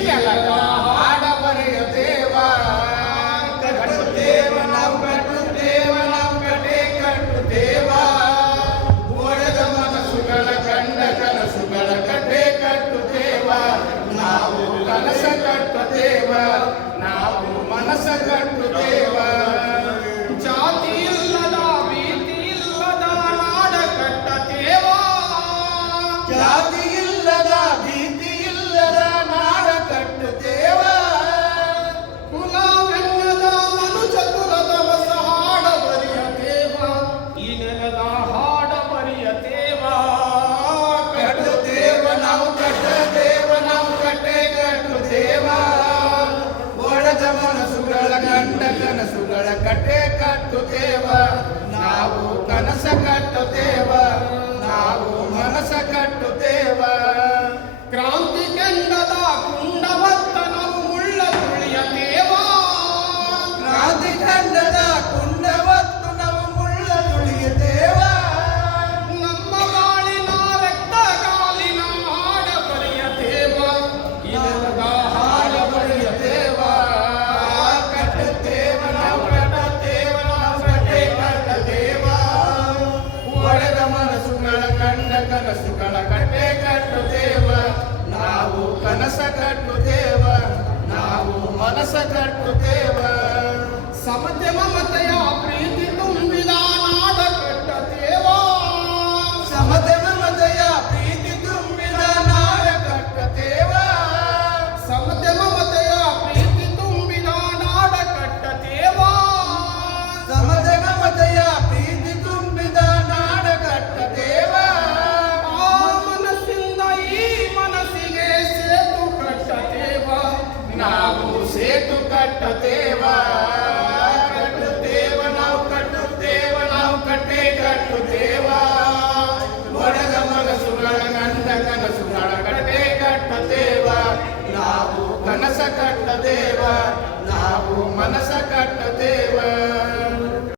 ನೆಲದ ಹಾಡ ಬರೆಯುತ್ತೇವ ಕಟ್ಟುತ್ತೇವ ನಾವು ಕಟ್ಟುತ್ತೇವ ನಾವು ಕಟ್ಟೆ ಕಟ್ಟುತ್ತೇವ ಒಡೆದ ಮನಸ್ಸುಗಳ ಕಂಡ ಕನಸುಗಳ ಕಟ್ಟೆ ಕಟ್ಟುತ್ತೇವ ನಾವು ಕನಸ ಕಟ್ಟುತ್ತೇವ ನಾವು ಮನಸ್ಸ ಕಟ್ಟುತ್ತೇವ ಜಾತಿ ಇಲ್ಲದ ಭೀತಿ ಇಲ್ಲದ ನಾಡ ಕಟ್ಟುತ್ತೇವ ಜಾತಿ ಇಲ್ಲದ ಭೀತಿ ಇಲ್ಲದ ನಾಡ ಕಟ್ಟುತ್ತೇವ ಕುಲವೆನ್ನದ ಮನುಜ ಕುಲದ ಹೊಸ ಹಾಡ ಬರೆಯುತ್ತೇವ ಈ ನೆಲದ ಹಾಡ ಬರೆಯುತ್ತೇವ ಕಟ್ಟುತ್ತೇವ ನಾವು ಕಟ್ಟುತ್ತೇವ ನಾವು ಕಟ್ಟೆ ಕಟ್ಟುತ್ತೇವ ಒಡೆದ ಮನಸ್ಸುಗಳ ಗಂಡ ಕನಸುಗಳ ಕಟ್ಟೆ ಕಟ್ಟುತ್ತೇವ ನಾವು ಕನಸ ಕಟ್ಟುತ್ತೇವ ನಾವು ಮನಸ ಕಟ್ಟುತ್ತೇವ ಕ್ರಾಂತಿ ಕೆಂಡದ ಕುಂಡವತ್ತ ನಾವು ಮುಳ್ಳ ತುಳಿಯತೇವ ಕ್ರಾಂತಿ ಕೆಂಡದ ಕುಂಡವತ್ತು ನಾವು ಮುಳ್ಳ ತುಳಿಯತೇವ ನಮ್ಮ ಬಾಳಿನ ರಕ್ತ ಗಾಲಿನ ಹಾಡ ಬರೆಯತೇವ ಇಲ್ಲದ ಹಾಡ ಬರೆಯತೇವ ಕಟ್ಟುತ್ತೇವ ನಾವು ಕಟ್ಟುತ್ತೇವ ನಾವು ಕಟ್ಟೆ ಕಟ್ಟುತ್ತೇವ ಒಡೆದ ಮನಸ್ಸುಗಳ ಕಂಡ ಕನಸುಗಳ ಕಟ್ಟೆ ಕಟ್ಟುತ್ತೇವ ನಾವು ಕನಸ ಕಟ್ಟುತ್ತೇವ ನಾವು ಮನಸ ಕಟ್ಟುತ್ತೇವ ಸಮತೆ ಮಮತೆಯ ಪ್ರೀತಿ ತುಂಬಿದ ನಾಡ ಕಟ್ಟುತ್ತೇವ ಸಮತೆ ಮಮತೆಯ ಪ್ರೀತಿ ತುಂಬಿದ ನಾಡ ಕಟ್ಟುತ್ತೇವ ಸಮತೆ ಮಮತೆಯ ಪ್ರೀತಿ ತುಂಬಿದ ನಾಡ ಕಟ್ಟುತ್ತೇವ ಸಮತೆ ಮಮತೆಯ ಪ್ರೀತಿ ತುಂಬಿದ ನಾಡ ಕಟ್ಟುತ್ತೇವ ಆ ಮನಸ್ಸಿಂದ ಈ ಮನಸ್ಸಿಗೆ ಸೇತು ಕಟ್ಟುತ್ತೇವ ನಾವು ಸೇತು ಕಟ್ಟುತ್ತೇವ ಕಟ್ಟುತ್ತೇವ ನಾವು ಕಟ್ಟುತ್ತೇವ ನಾವು ಕಟ್ಟೆ ಕಟ್ಟುತ್ತೇವ ಒಡೆದ ಮನಸ್ಸುಗಳ ಗಂಡ ಕನಸುಗಳ ಕಟ್ಟೆ ಕಟ್ಟುತ್ತೇವ ನಾವು ಕನಸ ಕಟ್ಟುತ್ತೇವ